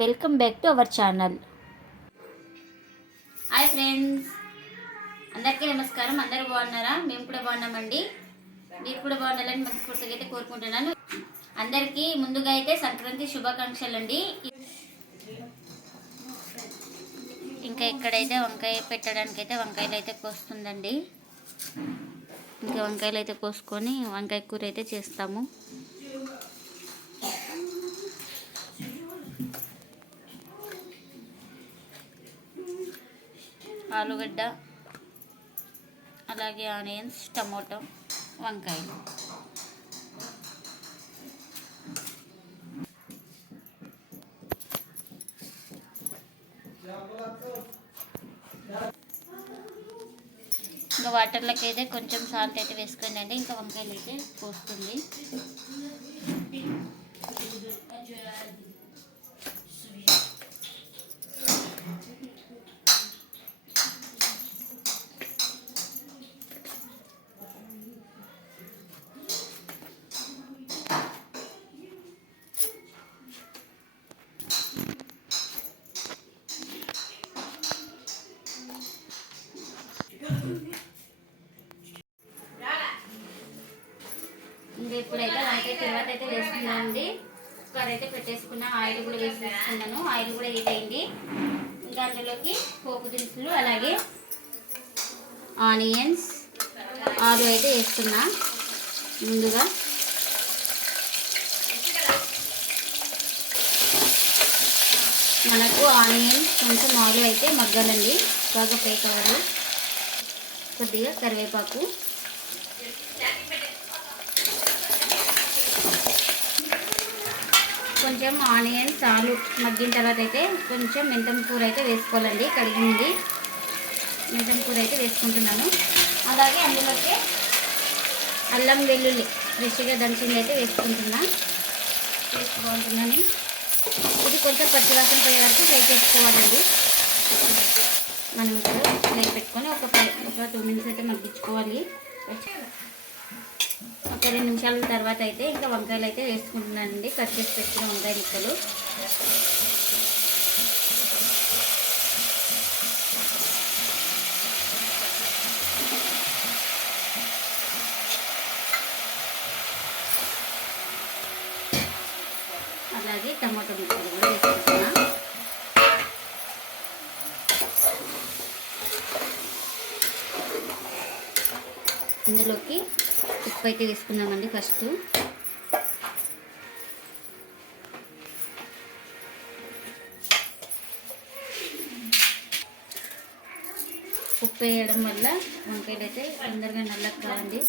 Welcome back to our channel. Hi friends. అందరికీ నమస్కారం. అందరూ బాగున్నారా? మేము కూడా బాగున్నామండి. మీరు కూడా బాగుండాలని మనస్ఫూర్తిగా అయితే కోరుకుంటున్నాను. అందరికీ ముందుగా అయితే సంక్రాంతి శుభాకాంక్షలు అండి ఇంకా ఇక్కడైతే వంకాయ పెట్టడానికి అయితే వంకాయలు అయితే కోస్తుందండి. ఇంకా వంకాయలు అయితే కోసుకొని వంకాయ కూర అయితే చేస్తాము. ఆలుగడ్డ అలాగే ఆనియన్స్ టమోటో వంకాయలు. ఇంకా వాటర్లోకి అయితే కొంచెం సాల్ట్ అయితే వేసుకోండి ఇంకా వంకాయలు అయితే పోస్తుంది. కుక్కర్ అయితే పెట్టేసుకున్నా ఆయిల్ కూడా వేసేసుకున్నాను. ఆయిల్ కూడా హీట్ అయింది. ఇంకా అందులోకి పోపు దినుసులు అలాగే ఆనియన్స్ ఆలు అయితే వేస్తున్నా ముందుగా. మనకు ఆనియన్ కొంచెం ఆలు అయితే మగ్గాలండి. బాగా ఫ్రై కావాలి కొద్దిగా కరివేపాకు. కొంచెం ఆనియన్స్ ఆలు మగ్గిన తర్వాత అయితే కొంచెం మెంతం కూర అయితే వేసుకోవాలండి కడిగింది మెంతం కూర అయితే వేసుకుంటున్నాను. అలాగే అందులోకి అల్లం వెల్లుల్లి ఫ్రెష్గా దంచింది అయితే వేసుకుంటున్నా. వేసుకోవాలంటున్నాను ఇది కొంచెం పచ్చివాసన పోయే వరకు ఫ్రై చేసుకోవాలండి. మనం ఇప్పుడు ఫ్రై పెట్టుకొని ఒక ఫైవ్ ఒక టూ మినిట్స్ అయితే మగ్గించుకోవాలి. ఒక రెండు నిమిషాల తర్వాత అయితే ఇంకా వంకాయలు అయితే వేసుకుంటున్నానండి. కట్ చేసి పెట్టిన వంకాయ ముక్కలు. అలాగే టమాటో ముక్కలు కూడా వేసుకుంటున్నా ఇందులోకి ఉప్పు అయితే వేసుకున్నామండి ఫస్ట్. ఉప్పు వేయడం వల్ల వంకాయలు అయితే తొందరగా నల్లగా కావండి.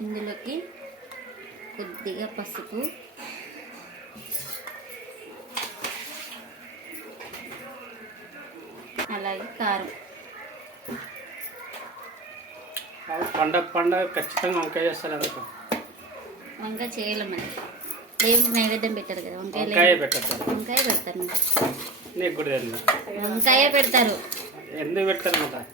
ఇందులోకి కొద్దిగా పసుపు. అలాగే కారం. పండగ పండగ ఖచ్చితంగా వంకాయ చేస్తారు అందుకు వంకాయ చేయాలన్నమాట దేవుడికి నైవేద్యం పెట్టారు కదా వంకాయ వంకాయ పెడతారు. నీకు కూడా వంకాయ పెడతారు. ఎందుకు పెడతారు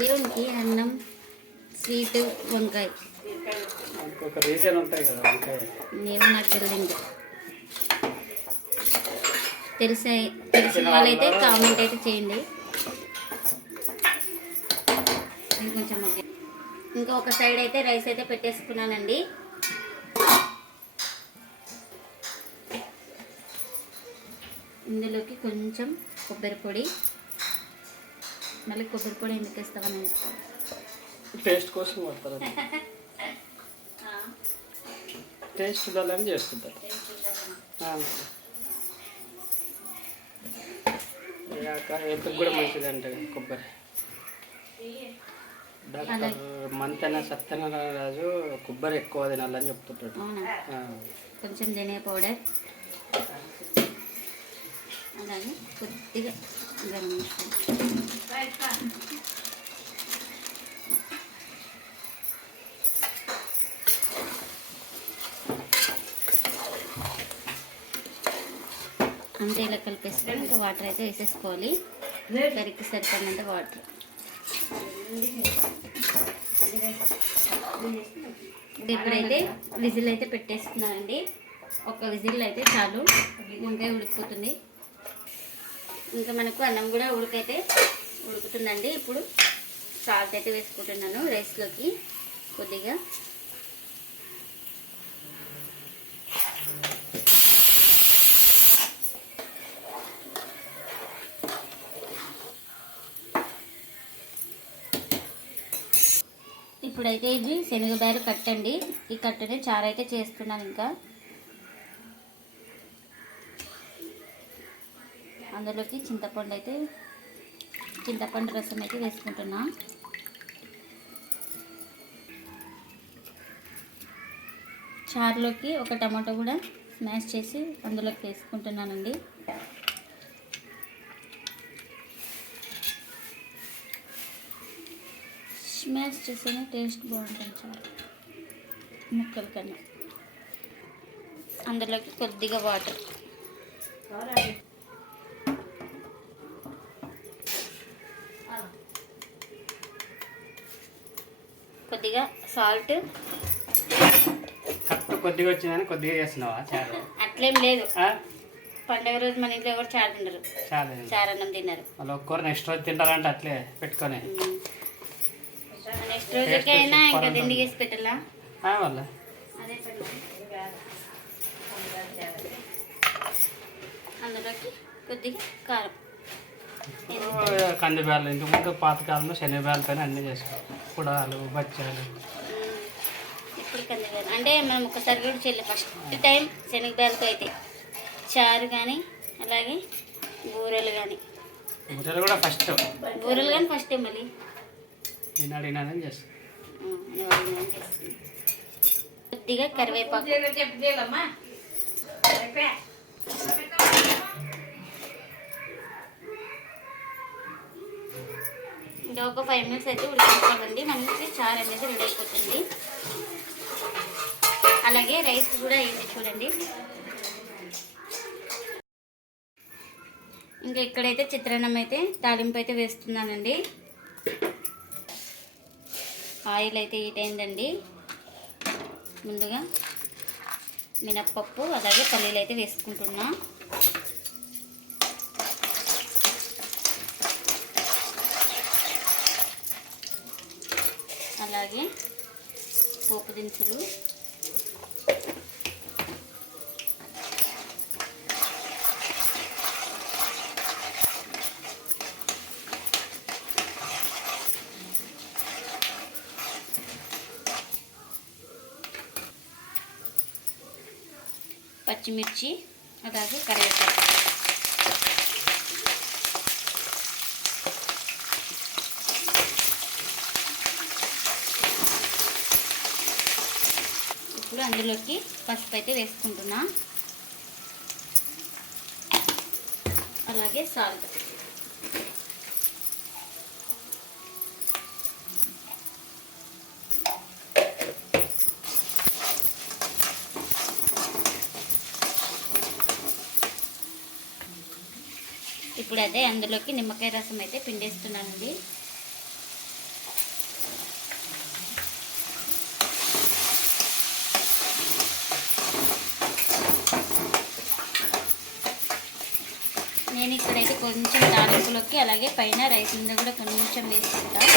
దేవునికి అన్నం స్వీట్ వంకాయ. దానికి ఒక రీజన్ ఉంటాయి కదా వంకాయ ఏమో నాకు తెలియదు తెలిసే తెలిసిన వాళ్ళైతే కామెంట్ అయితే చేయండి. కొంచెం ఇంకా ఒక సైడ్ అయితే రైస్ అయితే పెట్టేసుకున్నానండి. ఇందులోకి కొంచెం కొబ్బరి పొడి. మళ్ళీ కొబ్బరి పొడి ఎందుకు వేస్తామని టేస్ట్ కోసం. టేస్ట్ ఉండాలని చేస్తుంటారు. హెల్త్కి కూడా మంచిది అంటే కొబ్బరి డాక్టర్ మంతెన సత్యనారాయణ రాజు కొబ్బరి ఎక్కువ తినాలని చెప్తుంటాడు. కొంచెం ధనియా పౌడర్ అలాగే కొద్దిగా గరం మసాలా అంతే ఇలా కలిపేసుకొని ఇంకా వాటర్ అయితే వేసేసుకోవాలి. కర్రీకి సరిపడినంత వాటర్. ఇప్పుడైతే విజిల్ అయితే పెట్టేస్తున్నానండి ఒక విజిల్ అయితే చాలు. ఇంకా ఉడికిపోతుంది. ఇంకా మనకు అన్నం కూడా ఉడికైతే ఉడుకుతుందండి. ఇప్పుడు సాల్ట్ అయితే వేసుకుంటున్నాను రైస్లోకి కొద్దిగా. ఇప్పుడైతే ఇది శనగబాయలు కట్టండి. ఈ కట్టనే చారు అయితే చేస్తున్నాను ఇంకా. అందులోకి చింతపండు అయితే చింతపండు రసం అయితే వేసుకుంటున్నా. చారులోకి ఒక టమాటో కూడా స్మాష్ చేసి అందులోకి వేసుకుంటున్నానండి. స్మాష్ చేస్తేనే టేస్ట్ బాగుంటుంది చారు ముక్కల కన్నా. అందులోకి కొద్దిగా వాటర్. కొద్దిగా సాల్ట్. కొద్దిగా వచ్చిందని కొద్దిగా చేస్తున్నావా? చారు. అట్లేం లేదు? పండగ రోజు మన ఇంట్లో కూడా చారు తినరు. చాలు చారన్నం తిన్నారు మళ్ళీ ఒక్కరు నెక్స్ట్ రోజు తింటారంటే అట్లే పెట్టుకొని. నెక్స్ట్ రోజుకైనా ఇంకా తిండి చేసి పెట్టాలా? పని అందులోకి కొద్దిగా కారం. కందిబ్యాలు ఇంతకు ముందు పాతకాలంలో శనగబ్యాలతోనే అన్నీ చేసుకోవాలి కుడాలు బచ్చాలు. ఇప్పుడు అంటే మనం ఒకసారి కూడా చేయలేదు. ఫస్ట్ టైం శనగబాలతో అయితే. చారు కానీ అలాగే బూరెలు కానీ బుట్టలు కూడా ఫస్ట్. బూరెలు కానీ ఫస్ట్ మళ్ళీ ఈనాడు ఈనాడని చేస్తాం మ్మ్. నేను వాళ్ళని చేస్తుంది. కొద్దిగా కరివేపాకు. ఇంకా ఒక ఫైవ్ మినిట్స్ అయితే ఉడికించుకోవాలండి. మనకి చారు అనేది రెడీ అయిపోతుంది. అలాగే రైస్ కూడా వేసి చూడండి. ఇంకా ఇక్కడైతే చిత్రాన్నం అయితే తాలింపు అయితే వేస్తున్నానండి. ఆయిల్ అయితే హీట్ అయిందండి ముందుగా మినప్పప్పు అలాగే పల్లీలు అయితే వేసుకుంటున్నా. అలాగే పోపు దినుసులు పచ్చిమిర్చి అలాగే కరివేపాకు. ఇప్పుడు అందులోకి పసుపు అయితే వేసుకుంటున్నా. అలాగే సాల్ట్. ఇప్పుడు అదే అందులోకి నిమ్మకాయ రసం అయితే పిండేస్తున్నానండి. నేను ఇక్కడైతే కొంచెం తాలింపులోకి అలాగే పైన రైస్ మీద కూడా కొంచెం వేసుకుంటాను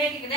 ఏయ్ వేటికి